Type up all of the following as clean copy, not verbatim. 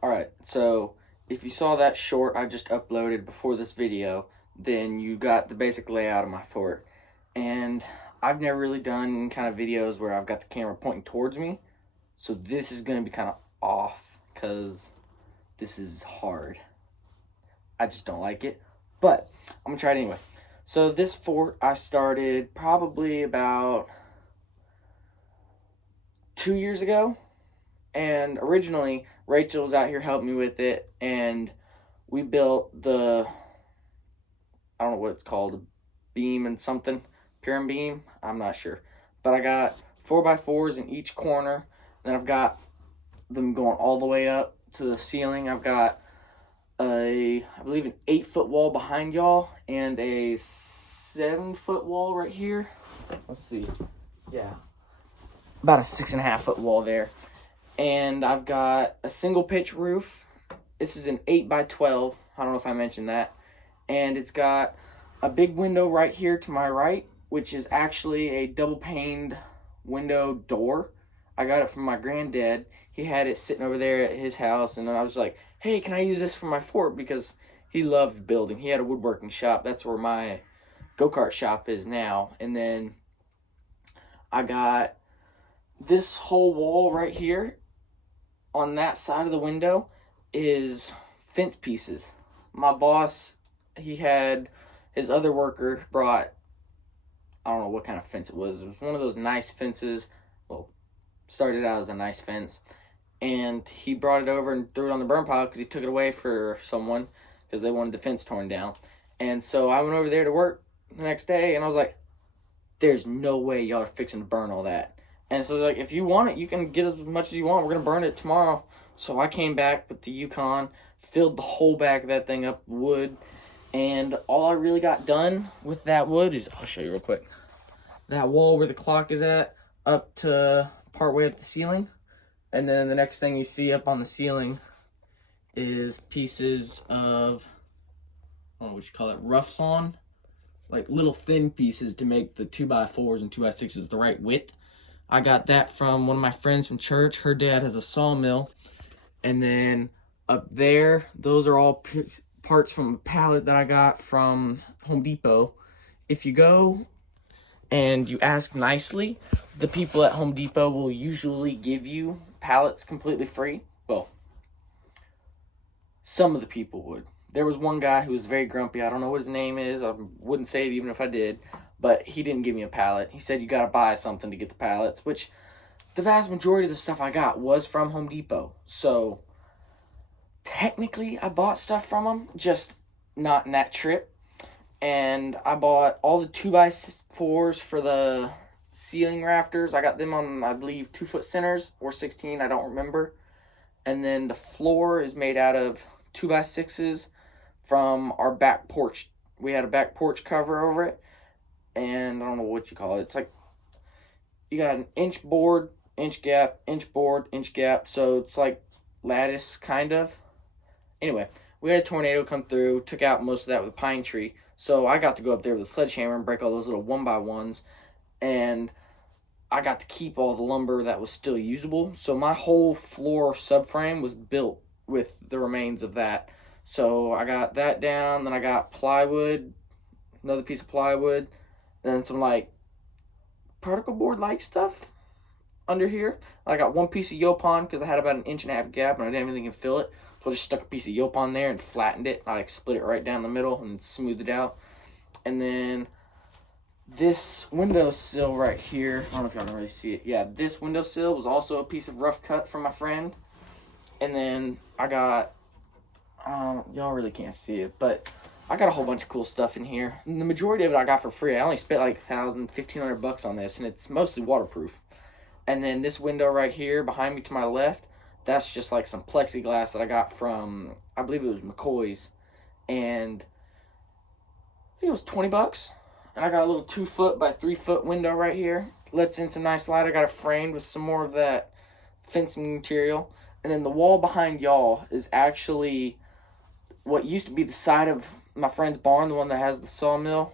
Alright, so if you saw that short I just uploaded before this video, then you got the basic layout of my fort. And I've never really done kind of videos where I've got the camera pointing towards me, so this is going to be kind of off because this is hard. I just don't like it, but I'm going to try it anyway. So this fort I started probably about 2 years ago, and originally Rachel was out here helping me with it, and we built the, I don't know what it's called, beam and something, pyramid beam, I'm not sure, but I got 4x4s in each corner. Then I've got them going all the way up to the ceiling. I've got I believe an 8 foot wall behind y'all and a 7 foot wall right here. Let's see, yeah, about a 6.5 foot wall there. And I've got a single pitch roof. This is an 8x12. I don't know if I mentioned that. And it's got a big window right here to my right, which is actually a double paned window door. I got it from my granddad. He had it sitting over there at his house, and I was like, hey, can I use this for my fort? Because he loved building. He had a woodworking shop. That's where my go-kart shop is now. And then I got this whole wall right here on that side of the window is fence pieces. My boss, he had his other worker brought, I don't know what kind of fence it was. It was one of those nice fences. Well, started out as a nice fence. And he brought it over and threw it on the burn pile because he took it away for someone because they wanted the fence torn down. And so I went over there to work the next day, and I was like, there's no way y'all are fixing to burn all that. And so like, if you want it, you can get as much as you want. We're going to burn it tomorrow. So I came back with the Yukon, filled the whole back of that thing up with wood. And all I really got done with that wood is, I'll show you real quick. That wall where the clock is at, up to part way up the ceiling. And then the next thing you see up on the ceiling is pieces of, I don't know what you call it, rough sawn. Like little thin pieces to make the 2x4s and 2x6s the right width. I got that from one of my friends from church. Her dad has a sawmill. And then up there, those are all parts from a pallet that I got from Home Depot. If you go and you ask nicely, the people at Home Depot will usually give you pallets completely free. Well, some of the people would. There was one guy who was very grumpy. I don't know what his name is. I wouldn't say it even if I did. But he didn't give me a pallet. He said you got to buy something to get the pallets, which the vast majority of the stuff I got was from Home Depot. So technically I bought stuff from them, just not in that trip. And I bought all the 2x4s for the ceiling rafters. I got them on, I believe, 2 foot centers or 16. I don't remember. And then the floor is made out of 2x6s from our back porch. We had a back porch cover over it, and I don't know what you call it. It's like you got an inch board, inch gap, inch board, inch gap. So it's like lattice, kind of. Anyway, we had a tornado come through, took out most of that with a pine tree. So I got to go up there with a sledgehammer and break all those little 1x1s. And I got to keep all the lumber that was still usable. So my whole floor subframe was built with the remains of that. So I got that down. Then I got plywood, another piece of plywood. Then some like particle board like stuff under here. I got one piece of Yopon because I had about an 1.5 inch gap and I didn't have anything to fill it. So I just stuck a piece of Yopon there and flattened it. I like split it right down the middle and smoothed it out. And then this windowsill right here, I don't know if y'all can really see it. Yeah, this windowsill was also a piece of rough cut from my friend. And then I got, y'all really can't see it, but I got a whole bunch of cool stuff in here. And the majority of it I got for free. I only spent like $1,500 on this, and it's mostly waterproof. And then this window right here behind me to my left, that's just like some plexiglass that I got from, I believe it was McCoy's. And I think it was $20. And I got a little 2 foot by 3 foot window right here. Lets in some nice light. I got it framed with some more of that fencing material. And then the wall behind y'all is actually what used to be the side of my friend's barn, the one that has the sawmill.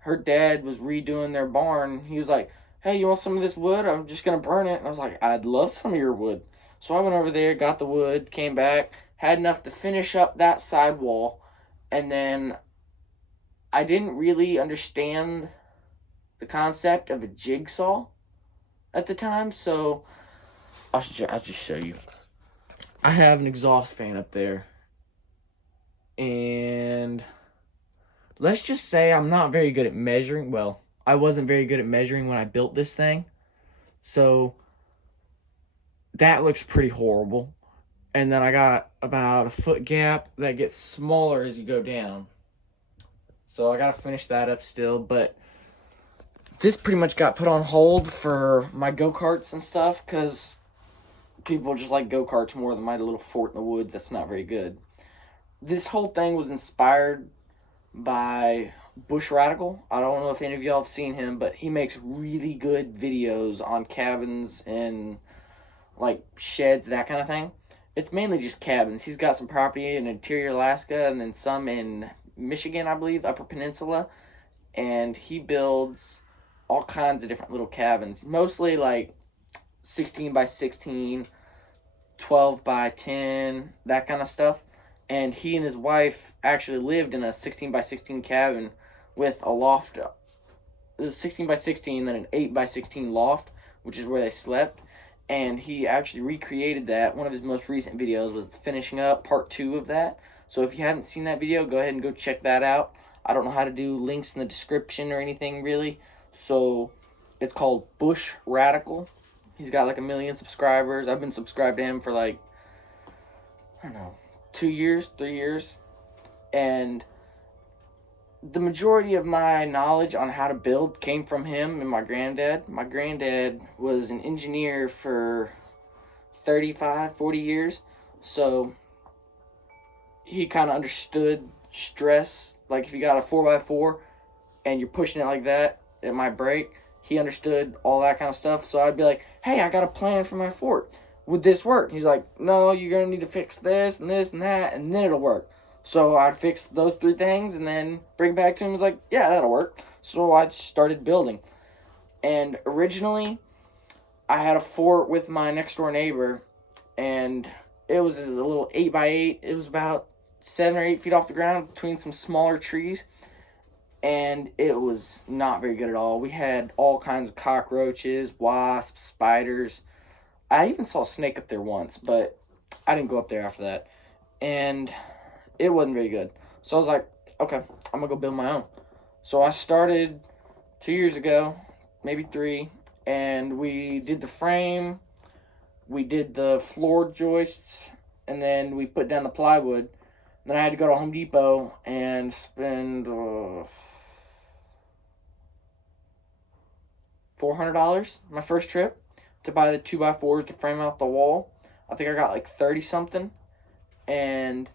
Her dad was redoing their barn. He was like, hey, you want some of this wood? I'm just going to burn it. And I was like, I'd love some of your wood. So I went over there, got the wood, came back, had enough to finish up that side wall, and then I didn't really understand the concept of a jigsaw at the time, so I'll just show you. I have an exhaust fan up there, and let's just say I'm not very good at measuring. Well, I wasn't very good at measuring when I built this thing, so that looks pretty horrible. And then I got about a foot gap that gets smaller as you go down. So I gotta finish that up still, but this pretty much got put on hold for my go-karts and stuff, because people just like go-karts more than my little fort in the woods that's not very good. This whole thing was inspired by Bush Radical. I don't know if any of y'all have seen him, but he makes really good videos on cabins and like sheds, that kind of thing. It's mainly just cabins. He's got some property in interior Alaska and then some in Michigan, I believe, Upper Peninsula. And he builds all kinds of different little cabins, mostly like 16 by 16, 12 by 10, that kind of stuff. And he and his wife actually lived in a 16 by 16 cabin with a loft. It was 16 by 16, then an 8 by 16 loft, which is where they slept. And he actually recreated that. One of his most recent videos was finishing up part 2 of that. So if you haven't seen that video, go ahead and go check that out. I don't know how to do links in the description or anything really. So it's called Bush Radical. He's got like 1 million subscribers. I've been subscribed to him for like, I don't know, 2 years, 3 years. And the majority of my knowledge on how to build came from him and my granddad. My granddad was an engineer for 35, 40 years. So he kind of understood stress. Like if you got a 4x4 and you're pushing it like that, it might break. He understood all that kind of stuff. So I'd be like, hey, I got a plan for my fort. Would this work? He's like, no, you're going to need to fix this and this and that, and then it'll work. So I'd fix those 3 things and then bring it back to him. He's like, yeah, that'll work. So I started building. And originally, I had a fort with my next door neighbor, and it was a little 8x8. It was about 7 or 8 feet off the ground between some smaller trees. And it was not very good at all. We had all kinds of cockroaches, wasps, spiders. I even saw a snake up there once, but I didn't go up there after that. And it wasn't very good. So I was like, okay, I'm going to go build my own. So I started 2 years ago, maybe 3, and we did the frame, we did the floor joists, and then we put down the plywood. Then I had to go to Home Depot and spend $400 my first trip to buy the 2x4s to frame out the wall. I think I got like 30 something, and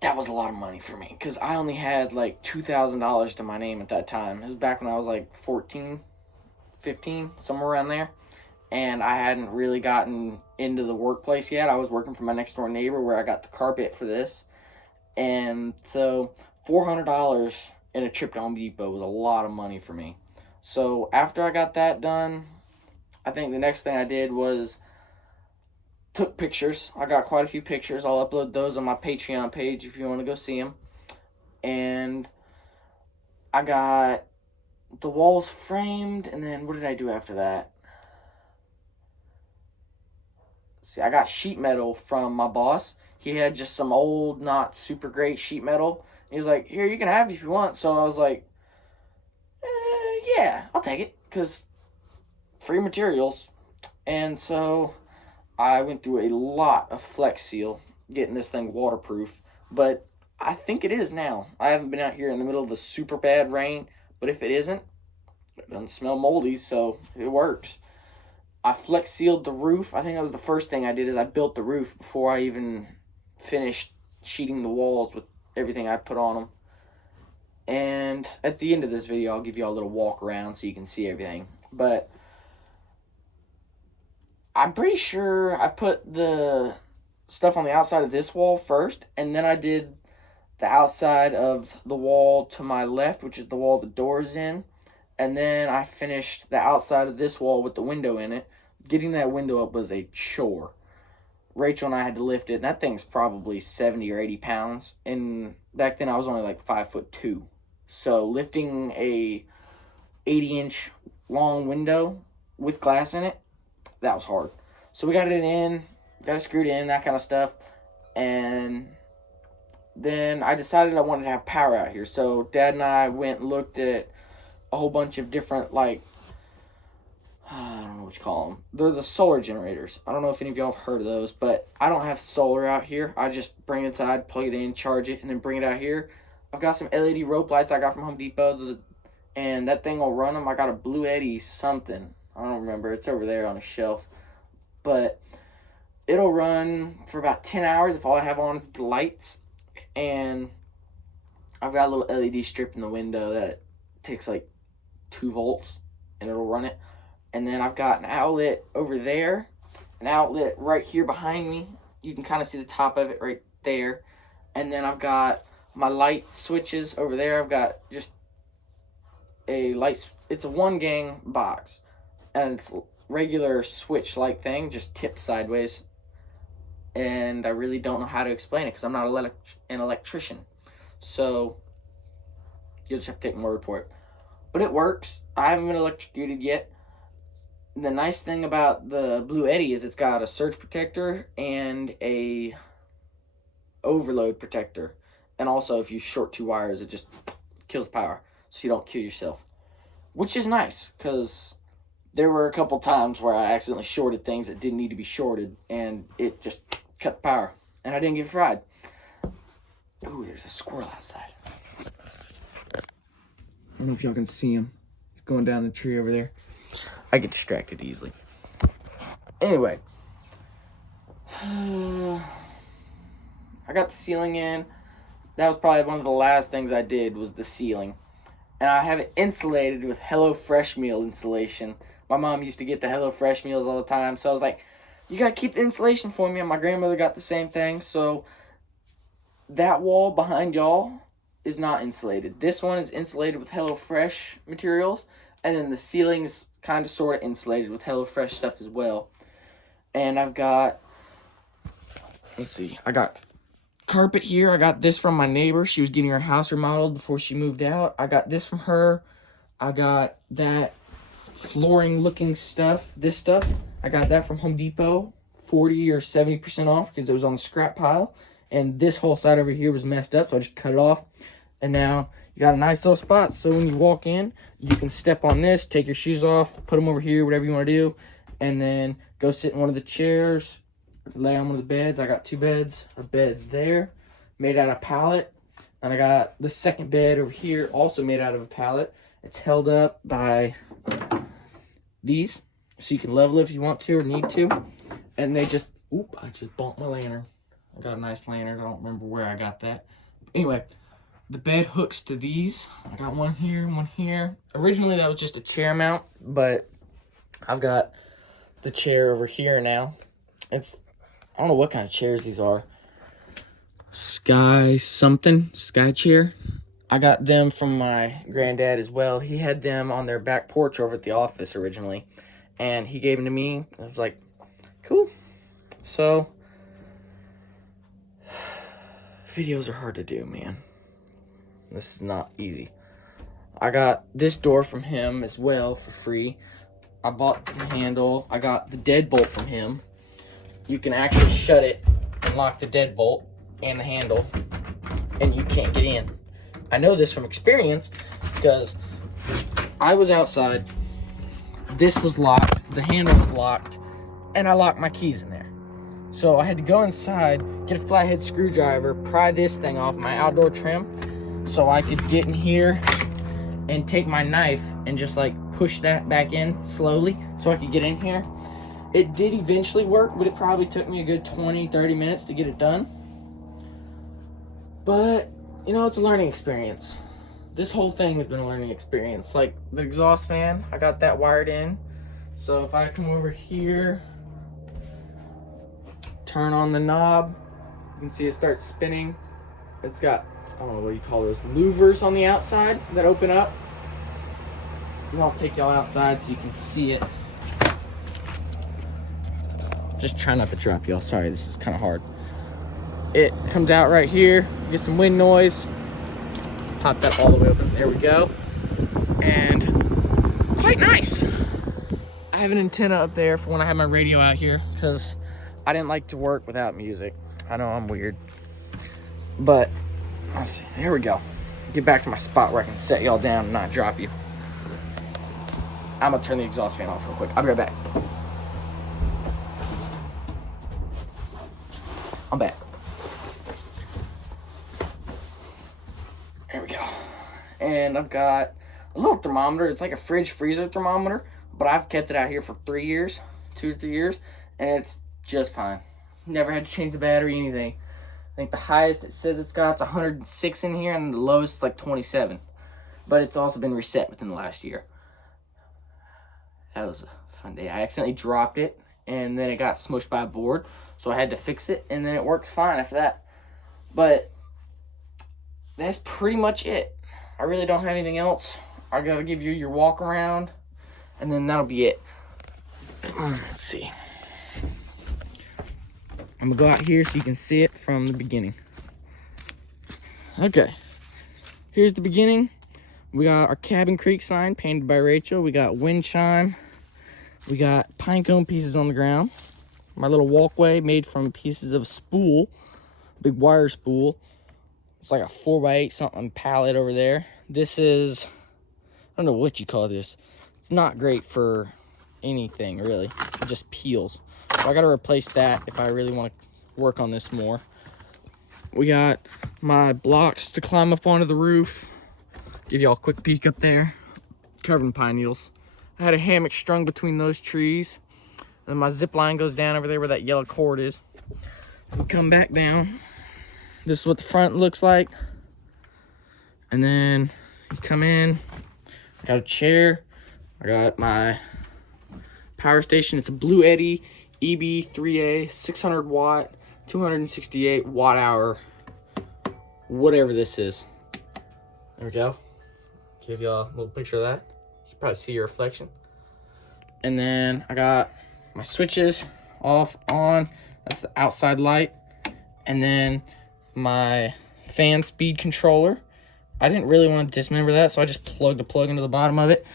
that was a lot of money for me because I only had like $2,000 to my name at that time. It was back when I was like 14, 15, somewhere around there. And I hadn't really gotten into the workplace yet. I was working for my next door neighbor where I got the carpet for this. And so $400 in a trip to Home Depot was a lot of money for me. So after I got that done, I think the next thing I did was took pictures. I got quite a few pictures. I'll upload those on my Patreon page if you want to go see them. And I got the walls framed, and then what did I do after that? See, I got sheet metal from my boss. He had just some old, not super great sheet metal. He was like, here, you can have it if you want. So I was like, yeah, I'll take it, because free materials. And so I went through a lot of Flex Seal getting this thing waterproof, but I think it is now. I haven't been out here in the middle of a super bad rain, but if it isn't, it doesn't smell moldy, so it works. I Flex Sealed the roof. I think that was the first thing I did, is I built the roof before I even finished sheeting the walls with everything I put on them. And at the end of this video, I'll give you all a little walk around so you can see everything. But I'm pretty sure I put the stuff on the outside of this wall first, and then I did the outside of the wall to my left, which is the wall the door is in. And then I finished the outside of this wall with the window in it. getting that window up was a chore. Rachel and I had to lift it, and that thing's probably 70 or 80 pounds. And back then I was only like 5'2". So lifting a 80-inch long window with glass in it, that was hard. So we got it in, got it screwed in, that kind of stuff. And then I decided I wanted to have power out here. So Dad and I went and looked at a whole bunch of different, like, I don't know what you call them. They're the solar generators. I don't know if any of y'all have heard of those, but I don't have solar out here. I just bring it inside, plug it in, charge it, and then bring it out here. I've got some LED rope lights I got from Home Depot, and that thing will run them. I got a Bluetti something. I don't remember. It's over there on a shelf. But it'll run for about 10 hours if all I have on is the lights. And I've got a little LED strip in the window that takes like 2 volts, and it'll run it. And then I've got an outlet over there, an outlet right here behind me. You can kind of see the top of it right there. And then I've got my light switches over there. I've got just a light, it's a 1-gang box. And it's a regular switch-like thing, just tipped sideways. And I really don't know how to explain it because I'm not an electrician. So you'll just have to take my word for it. But it works. I haven't been electrocuted yet. The nice thing about the Bluetti is it's got a surge protector and a overload protector. And also, if you short 2 wires, it just kills power, so you don't kill yourself. Which is nice, because there were a couple times where I accidentally shorted things that didn't need to be shorted, and it just cut the power, and I didn't get fried. Ooh, there's a squirrel outside. I don't know if y'all can see him. He's going down the tree over there. I get distracted easily. Anyway. I got the ceiling in. That was probably one of the last things I did was the ceiling. And I have it insulated with HelloFresh meal insulation. My mom used to get the HelloFresh meals all the time. So I was like, you got to keep the insulation for me. And my grandmother got the same thing. So that wall behind y'all is not insulated. This one is insulated with HelloFresh materials. And then the ceiling's kind of sort of insulated with HelloFresh stuff as well. And I've got, let's see, I got carpet here. I got this from my neighbor. She was getting her house remodeled before she moved out. I got this from her. I got that flooring looking stuff, this stuff. I got that from Home Depot, 40 or 70% off because it was on the scrap pile. And this whole side over here was messed up, so I just cut it off. And now you got a nice little spot, so when you walk in, you can step on this, take your shoes off, put them over here, whatever you want to do, and then go sit in one of the chairs, lay on one of the beds. I got 2 beds, a bed there, made out of pallet, and I got the second bed over here, also made out of a pallet. It's held up by these, so you can level it if you want to or need to, and they just, I just bumped my lantern. I got a nice lantern. I don't remember where I got that. Anyway, the bed hooks to these. I got one here and one here. Originally, that was just a chair mount, but I've got the chair over here now. I don't know what kind of chairs these are. Sky chair. I got them from my granddad as well. He had them on their back porch over at the office originally, and he gave them to me. I was like, cool. So, videos are hard to do, man. This is not easy. I got this door from him as well for free. I bought the handle. I got the deadbolt from him. You can actually shut it and lock the deadbolt and the handle, and you can't get in. I know this from experience because I was outside. This was locked. The handle was locked, and I locked my keys in there. So I had to go inside, get a flathead screwdriver, pry this thing off my outdoor trim, so I could get in here and take my knife and just like push that back in slowly so I could get in here. It did eventually work, but it probably took me a good 20-30 minutes to get it done. But, you know, it's a learning experience. This whole thing has been a learning experience. Like the exhaust fan, I got that wired in. So if I come over here, turn on the knob, you can see it starts spinning. It's got, I don't know what you call those, louvers on the outside that open up. I'll take y'all outside so you can see it. Just try not to drop, y'all. Sorry, this is kind of hard. It comes out right here. Get some wind noise. Pop that all the way open. There we go. And quite nice. I have an antenna up there for when I have my radio out here because I didn't like to work without music. I know I'm weird. But let's see. Here we go. Get back to my spot where I can set y'all down and not drop you. I'm gonna turn the exhaust fan off real quick. I'll be right back. I'm back. There we go. And I've got a little thermometer. It's like a fridge freezer thermometer, but I've kept it out here for 3 years, 2 to 3 years, and it's just fine. Never had to change the battery, anything. I think the highest it says it's got is 106 in here, and the lowest is like 27. But it's also been reset within the last year. That was a fun day. I accidentally dropped it, and then it got smushed by a board, so I had to fix it, and then it worked fine after that. But that's pretty much it. I really don't have anything else. I gotta give you your walk around, and then that'll be it. Let's see. I'm gonna go out here so you can see it from the beginning. Okay. Here's the beginning. We got our Cabin Creek sign painted by Rachel. We got wind chime. We got pine cone pieces on the ground. My little walkway made from pieces of spool, big wire spool. It's like a 4x8 something pallet over there. This is, I don't know what you call this. It's not great for anything, really. It just peels. So I gotta replace that if I really want to work on this more. We got my blocks to climb up onto the roof. Give y'all a quick peek up there. Covered in pine needles. I had a hammock strung between those trees. And my zip line goes down over there where that yellow cord is. We come back down. This is what the front looks like. And then you come in. I got a chair. I got my power station. It's a Blue Eddy EB3A 600 watt, 268 watt hour, whatever this is. There we go. Give y'all a little picture of that. You can probably see your reflection. And then I got my switches off, on. That's the outside light. And then my fan speed controller. I didn't really want to dismember that, so I just plugged a plug into the bottom of it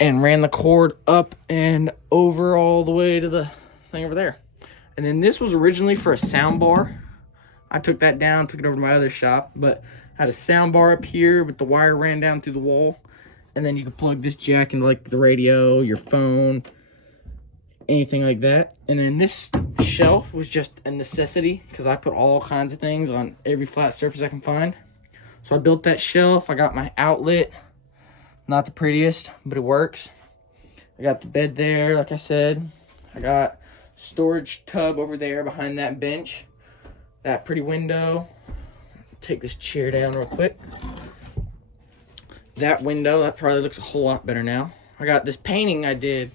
and ran the cord up and over all the way to the thing over there. And then this was originally for a sound bar. I took that down, took it over to my other shop, but I had a sound bar up here, but the wire ran down through the wall. And then you could plug this jack into like the radio, your phone, anything like that. And then this shelf was just a necessity because I put all kinds of things on every flat surface I can find. So I built that shelf. I got my outlet. Not the prettiest, but it works. I got the bed there, like I said. I got storage tub over there behind that bench. That pretty window. Take this chair down real quick. That window, that probably looks a whole lot better now. I got this painting I did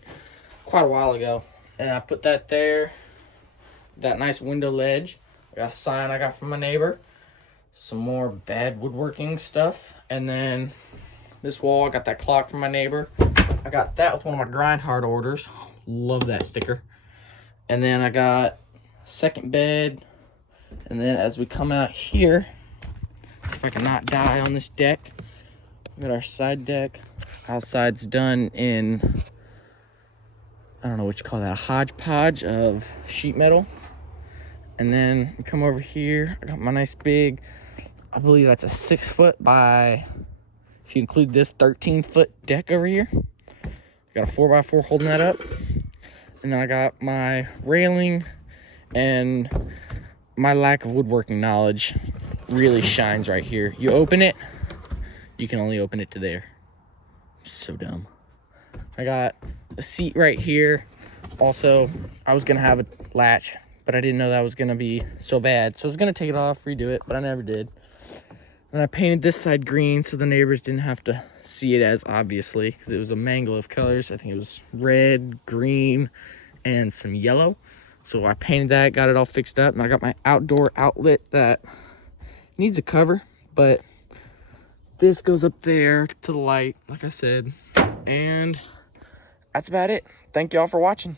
quite a while ago, and I put that there. That nice window ledge. I got a sign I got from my neighbor. Some more bad woodworking stuff. And then this wall, I got that clock from my neighbor. I got that with one of my grind hard orders. Love that sticker. And then I got a second bed. And then as we come out here, see if I can not die on this deck. We got our side deck. Outside's done in, I don't know what you call that, a hodgepodge of sheet metal. And then we come over here. I got my nice big, I believe that's a 6 foot by, if you include this, 13-foot deck over here. Got a 4x4 holding that up. And then I got my railing, and my lack of woodworking knowledge really shines right here. You open it, you can only open it to there. So dumb. I got a seat right here. Also, I was gonna have a latch, but I didn't know that was gonna be so bad. So I was gonna take it off, redo it, but I never did. And I painted this side green so the neighbors didn't have to see it as obviously, because it was a mangle of colors. I think it was red, green, and some yellow. So I painted that, got it all fixed up, and I got my outdoor outlet that needs a cover, but this goes up there to the light, like I said. And that's about it. Thank y'all for watching.